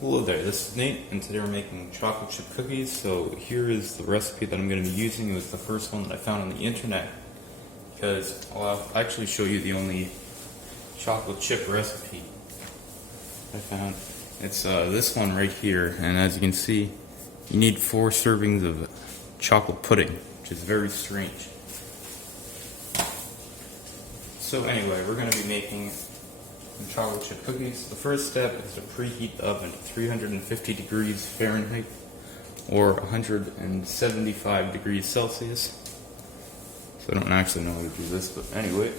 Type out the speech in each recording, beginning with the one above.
Hello there, this is Nate, and today we're making chocolate chip cookies. So here is the recipe that I'm going to be using. It was the first one that I found on the internet, because I'll actually show you the only chocolate chip recipe I found. It's this one right here, and as you can see, you need 4 servings of chocolate pudding, which is very strange. So anyway, we're going to be making chocolate chip cookies. The first step is to preheat the oven to 350 degrees Fahrenheit or 175 degrees Celsius. So I don't actually know how to do this, but anyway.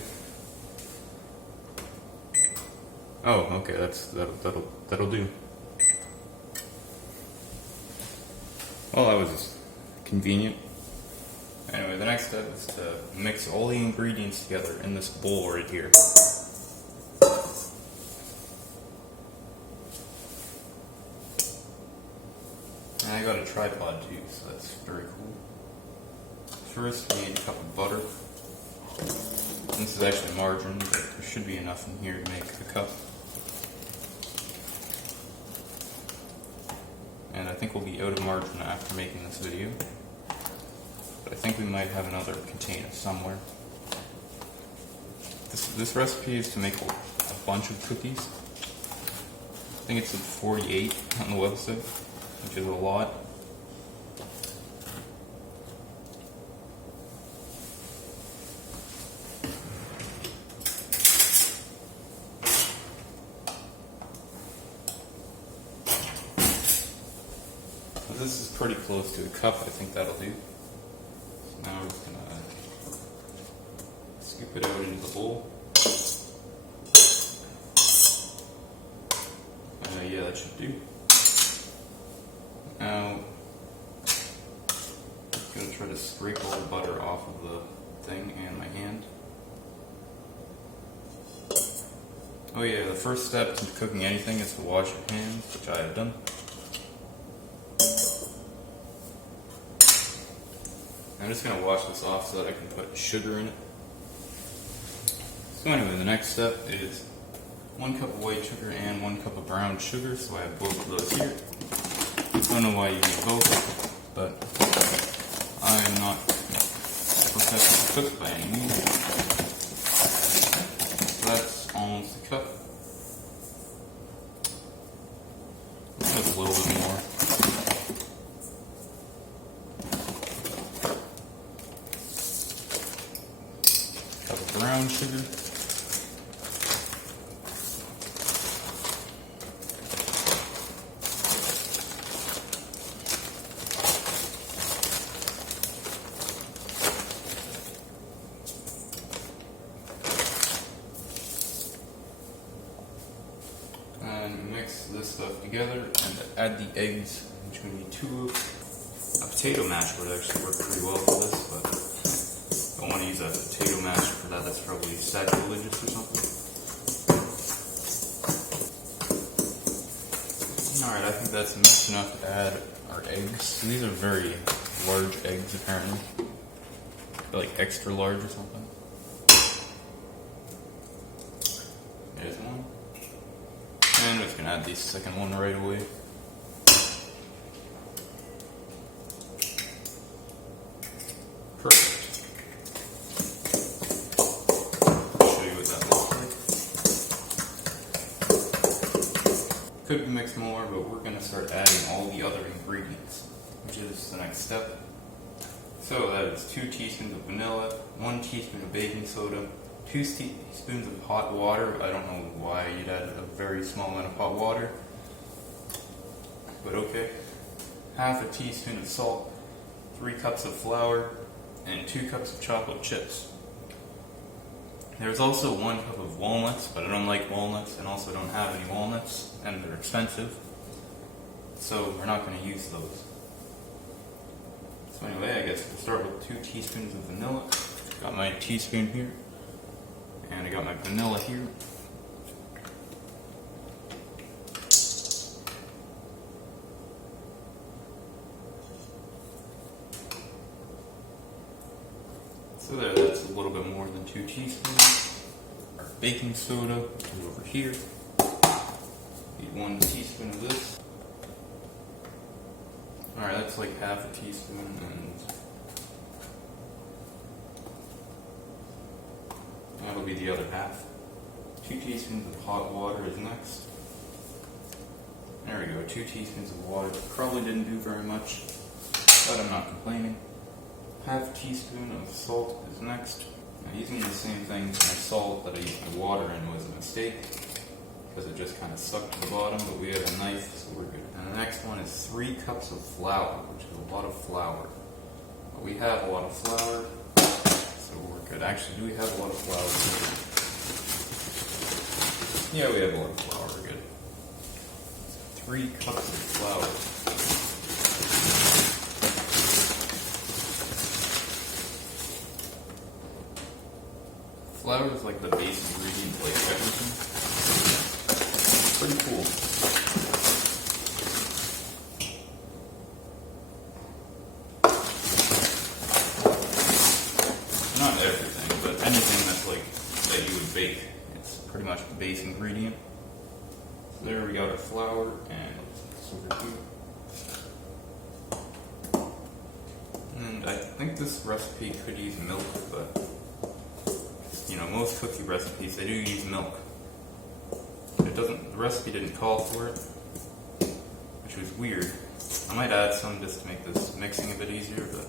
Oh, okay, that'll do. Well, that was convenient. Anyway, the next step is to mix all the ingredients together in this bowl right here. And I got a tripod too, so that's very cool. First, we need a cup of butter. This is actually margarine, but there should be enough in here to make a cup. And I think we'll be out of margarine after making this video. But I think we might have another container somewhere. This recipe is to make a bunch of cookies. I think it's at 48 on the website, which is a lot. So this is pretty close to a cup. I think that'll do. So now we're just gonna scoop it out into the bowl. Yeah, that should do. Now, I'm going to try to scrape all the butter off of the thing and my hand. Oh yeah, the first step to cooking anything is to wash your hands, which I have done. I'm just going to wash this off so that I can put sugar in it. So anyway, the next step is 1 cup of white sugar and 1 cup of brown sugar, so I have both of those here. I don't know why you need both, but I am not a professional cook by any means. So that's almost a cup. Just a little bit more. Cup of brown sugar. And mix this stuff together and add the eggs, which we need 2 of. A potato mash would actually work pretty well for this, but I don't want to use a potato mash for that. That's probably sacrilegious or something. Alright, I think that's mixed enough to add our eggs. These are very large eggs apparently. They're like extra large or something. There's one. And I'm just going to add the second one right away. Perfect. I'll show you what that looks like. Could mix more, but we're going to start adding all the other ingredients, which is the next step. So that is 2 teaspoons of vanilla, 1 teaspoon of baking soda, 2 teaspoons of hot water. I don't know why you'd add a very small amount of hot water, but okay. Half a teaspoon of salt, 3 cups of flour, and 2 cups of chocolate chips. There's also 1 cup of walnuts, but I don't like walnuts and also don't have any walnuts, and they're expensive, so we're not going to use those. So anyway, I guess we'll start with 2 teaspoons of vanilla. Got my teaspoon here. And I got my vanilla here. So there, that's a little bit more than 2 teaspoons. Our baking soda is over here. Need 1 teaspoon of this. that's like half a teaspoon, and that'll be the other half. 2 teaspoons of hot water is next. There we go, 2 teaspoons of water. Probably didn't do very much, but I'm not complaining. Half a teaspoon of salt is next. Now, using the same thing as my salt that I used my water in was a mistake, because it just kind of sucked to the bottom, but we have a knife, so we're good. And the next one is 3 cups of flour, which is a lot of flour. But we have a lot of flour, so we're good. Actually, do we have a lot of flour? Yeah, we have a lot of flour, we're good. 3 cups of flour. Flour is like the base ingredient of like everything. Pretty cool. Not everything, but anything that's like that you would bake. It's pretty much the base ingredient. So there we got our flour, and let's put this over here. And I think this recipe could use milk, but you know, most cookie recipes, they do use milk. The recipe didn't call for it, which was weird. I might add some just to make this mixing a bit easier, but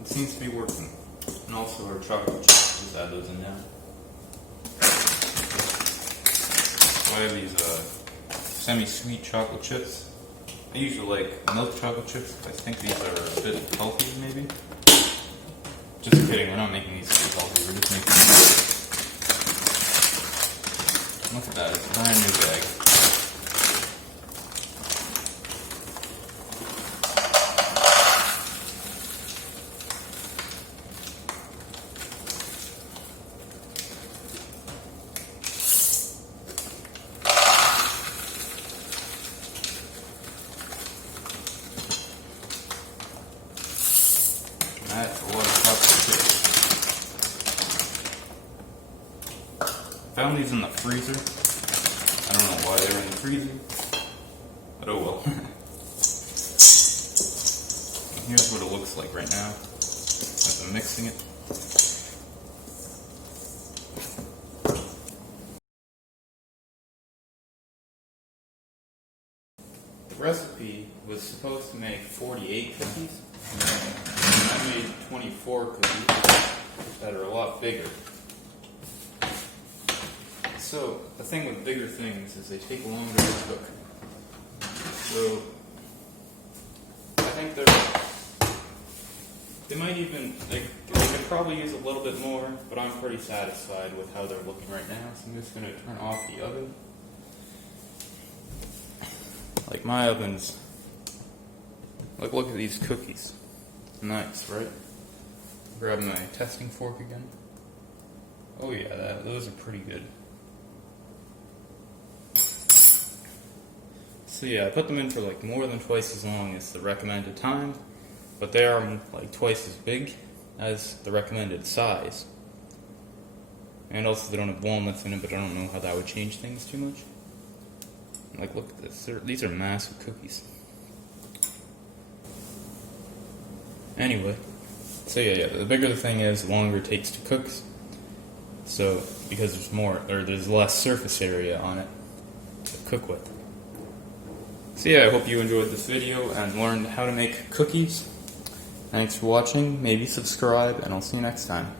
it seems to be working. And also our chocolate chips, just add those in now. So I have these semi-sweet chocolate chips. I usually like milk chocolate chips. I think these are a bit healthy, maybe. Just kidding, we're not making these too healthy, we're just making them. Look at that, it's a brand new bag. That's a lot of chocolate chips. Found these in the freezer. I don't know why they were in the freezer, but oh well. Here's what it looks like right now as I'm mixing it. The recipe was supposed to make 48 cookies. I made 24 cookies that are a lot bigger. So, the thing with bigger things is they take longer to cook. So, I think they might even, they could probably use a little bit more, but I'm pretty satisfied with how they're looking right now, so I'm just going to turn off the oven. Like my ovens, like look at these cookies. Nice, right? Grab my testing fork again. Oh yeah, those are pretty good. So yeah, I put them in for like more than twice as long as the recommended time, but they are like twice as big as the recommended size. And also they don't have walnuts in it, but I don't know how that would change things too much. Like look at this, these are massive cookies. Anyway, so yeah, the bigger the thing is, the longer it takes to cook. So, because there's less surface area on it to cook with. So yeah, I hope you enjoyed this video and learned how to make cookies. Thanks for watching, maybe subscribe, and I'll see you next time.